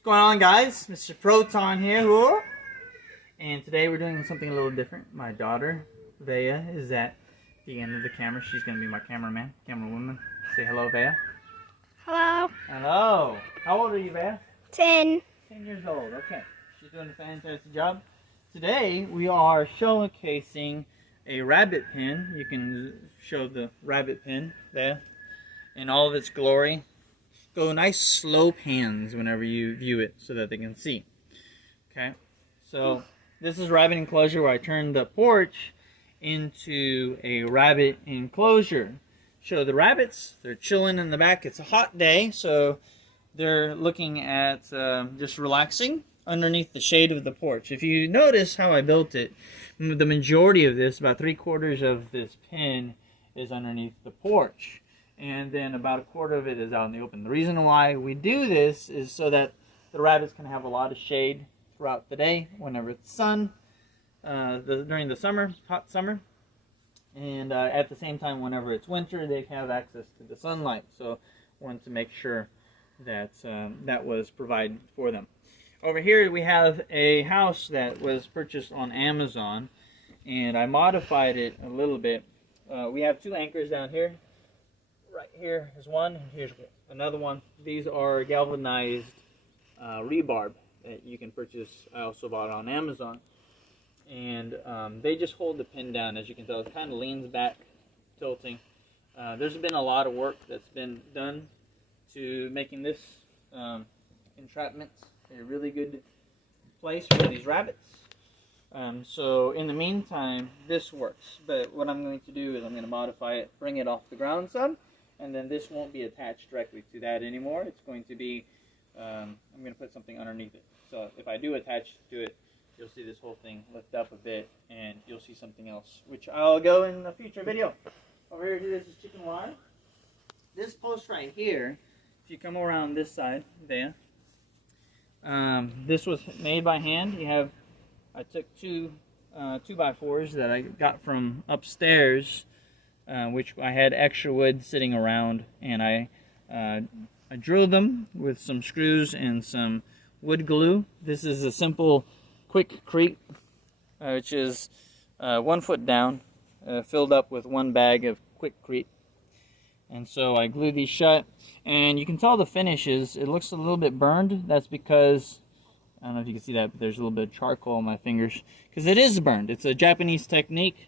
What's going on, guys? Mr. Proton here, whoa. And today we're doing something a little different. My daughter, Vea, is at the end of the camera. She's going to be my cameraman, camerawoman. Say hello, Vea. Hello. Hello. How old are you, Vea? 10. 10 years old. Okay. She's doing a fantastic job. Today we are showcasing a rabbit pen. You can show the rabbit pen there in all of its glory. Go nice slow pans whenever you view it so that they can see. Okay, so this is rabbit enclosure where I turned the porch into a rabbit enclosure. Show the rabbits, they're chilling in the back. It's a hot day, so they're looking at just relaxing underneath the shade of the porch. If you notice how I built it, the majority of this, about 3/4 of this pen, is underneath the porch. And then about 1/4 of it is out in the open. The reason why we do this is so that the rabbits can have a lot of shade throughout the day whenever it's sun, during the summer, hot summer. And at the same time, whenever it's winter, they have access to the sunlight. So I wanted to make sure that that was provided for them. Over here we have a house that was purchased on Amazon, and I modified it a little bit. We have 2 anchors down here. Right here is one, and here's another one. These are galvanized rebarb that you can purchase. I also bought it on Amazon. And they just hold the pin down. As you can tell, it kind of leans back, tilting. There's been a lot of work that's been done to making this entrapment a really good place for these rabbits. So in the meantime, this works. But what I'm going to do is I'm going to modify it, bring it off the ground some. And then this won't be attached directly to that anymore. It's going to be, I'm going to put something underneath it. So if I do attach to it, you'll see this whole thing lift up a bit, and you'll see something else, which I'll go in a future video. Over here, this is chicken wire. This post right here, if you come around this side, there, this was made by hand. I took 2 2x4s that I got from upstairs, which I had extra wood sitting around, and I drilled them with some screws and some wood glue. This is a simple quickcrete, which is 1 foot down, filled up with 1 bag of quickcrete. And so I glue these shut, and you can tell the finish is, it looks a little bit burned. That's because, I don't know if you can see that, but there's a little bit of charcoal on my fingers, because it is burned. It's a Japanese technique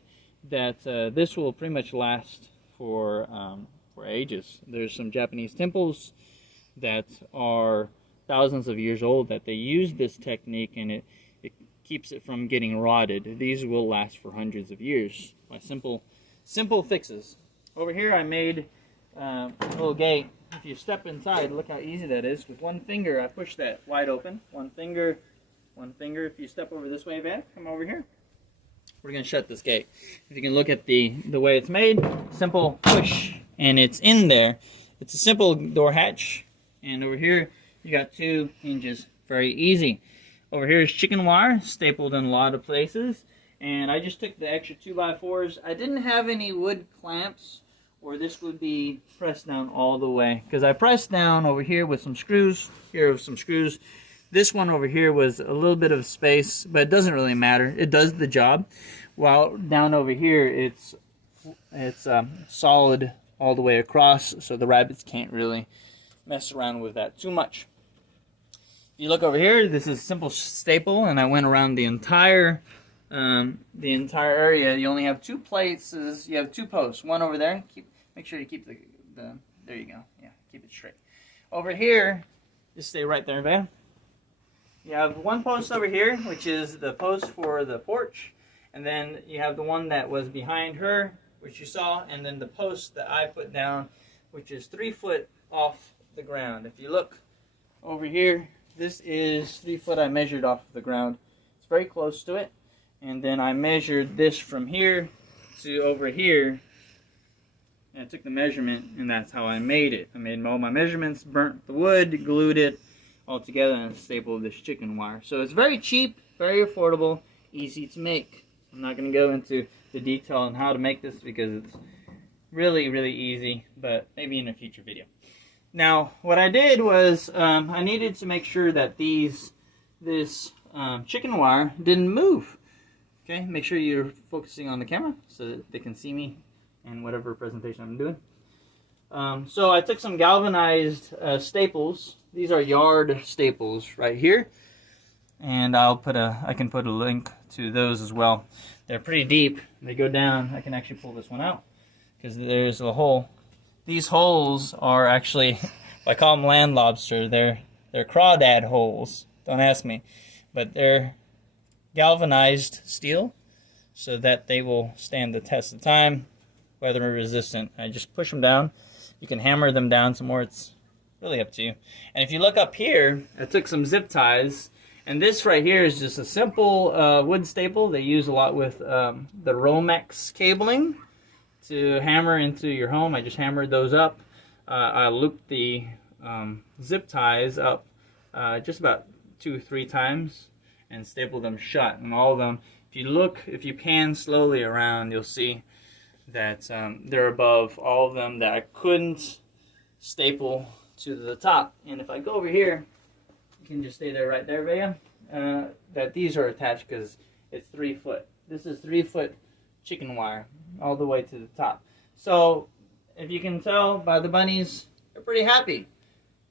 that this will pretty much last for ages. There's some Japanese temples that are thousands of years old that they use this technique, and it keeps it from getting rotted. These will last for hundreds of years by simple fixes. Over here I made a little gate. If you step inside, look how easy that is. With 1 finger I push that wide open. 1 finger, 1 finger. If you step over this way, Van, come over here. We're going to shut this gate. If you can look at the way it's made, simple push, and it's in there. It's a simple door hatch, and over here you got 2 hinges. Very easy. Over here is chicken wire, stapled in a lot of places, and I just took the extra 2x4s. I didn't have any wood clamps, or this would be pressed down all the way, because I pressed down over here with some screws. Here are some screws. This one over here was a little bit of space, but it doesn't really matter. It does the job. While down over here, it's solid all the way across, so the rabbits can't really mess around with that too much. If you look over here, this is simple staple, and I went around the entire area. You only have 2 places. You have 2 posts. One over there. Make sure you keep the there you go. Yeah, keep it straight. Over here, just stay right there, Van. You have 1 post over here, which is the post for the porch, and then you have the one that was behind her, which you saw, and then the post that I put down, which is 3 foot off the ground. If you look over here, this is 3 foot I measured off the ground. It's very close to it, and then I measured this from here to over here, and I took the measurement, and that's how I made it. I made all my measurements, burnt the wood, glued it all together, and stapled this chicken wire. So it's very cheap, very affordable, easy to make. I'm not going to go into the detail on how to make this because it's really, really easy, but maybe in a future video. Now, what I did was I needed to make sure that this chicken wire didn't move. Okay, make sure you're focusing on the camera so that they can see me and whatever presentation I'm doing. So I took some galvanized staples. These are yard staples right here, and I can put a link to those as well. They're pretty deep. They go down. I can actually pull this one out because there's a hole. These holes are actually, I call them land lobster. They're crawdad holes. Don't ask me, but they're galvanized steel so that they will stand the test of time, weather resistant. I just push them down. You can hammer them down some more. It's really up to you. And if you look up here, I took some zip ties, and this right here is just a simple wood staple they use a lot with the Romex cabling to hammer into your home. I just hammered those up. I looped the zip ties up just about 2-3 times and stapled them shut. And all of them, if you pan slowly around, you'll see that they're above all of them that I couldn't staple to the top. And if I go over here, you can just stay there right there, Vea, that these are attached because it's 3 foot. This is 3 foot chicken wire all the way to the top. So if you can tell by the bunnies, they're pretty happy.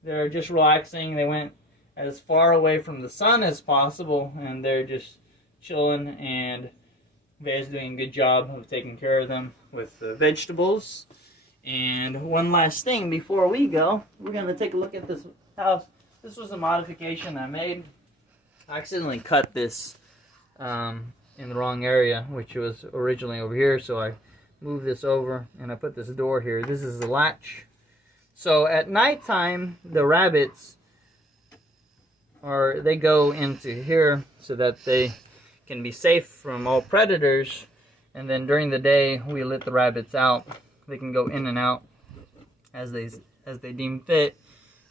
They're just relaxing. They went as far away from the sun as possible, and they're just chilling, and Vea's doing a good job of taking care of them with the vegetables. And one last thing before we go, we're going to take a look at this house. This was a modification I made. I accidentally cut this in the wrong area, which was originally over here, so I moved this over and I put this door here. This is the latch. So at nighttime, the rabbits they go into here so that they can be safe from all predators, and then during the day we let the rabbits out. They can go in and out as they deem fit,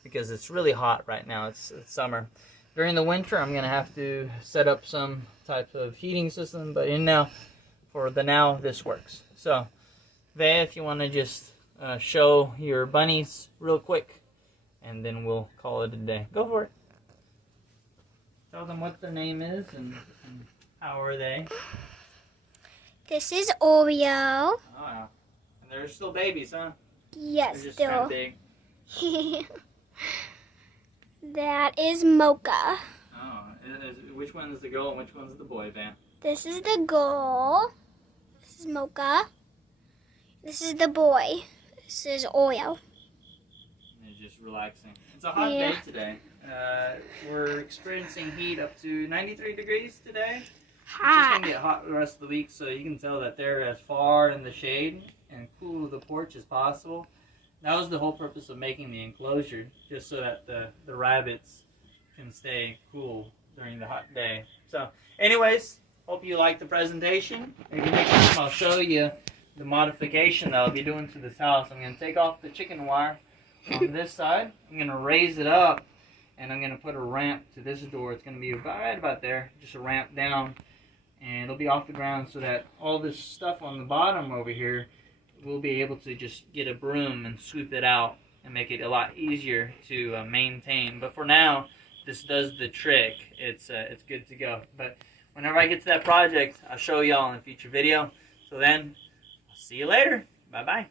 because it's really hot right now. It's summer. During the winter, I'm gonna have to set up some type of heating system, but for now this works. So Vea, if you want to just show your bunnies real quick, and then we'll call it a day. Go for it. Tell them what their name is and how are they. This is Oreo. Oh, and they're still babies, huh? Yes, they're just still. kind of big. That is Mocha. Oh, which one is the girl and which one's the boy, Van? This is the girl. This is Mocha. This is the boy. This is Oreo. They're just relaxing. It's a hot day today. We're experiencing heat up to 93 degrees today. Hot. It's just going to get hot the rest of the week, so you can tell that they're as far in the shade and cool of the porch as possible. That was the whole purpose of making the enclosure, just so that the rabbits can stay cool during the hot day. So anyways, hope you liked the presentation. Maybe next time I'll show you the modification that I'll be doing to this house. I'm going to take off the chicken wire on this side. I'm going to raise it up, and I'm going to put a ramp to this door. It's going to be right about there, just a ramp down, and it'll be off the ground so that all this stuff on the bottom over here, we'll be able to just get a broom and sweep it out and make it a lot easier to maintain. But for now, this does the trick. It's good to go. But whenever I get to that project, I'll show y'all in a future video. So then, I'll see you later. Bye-bye.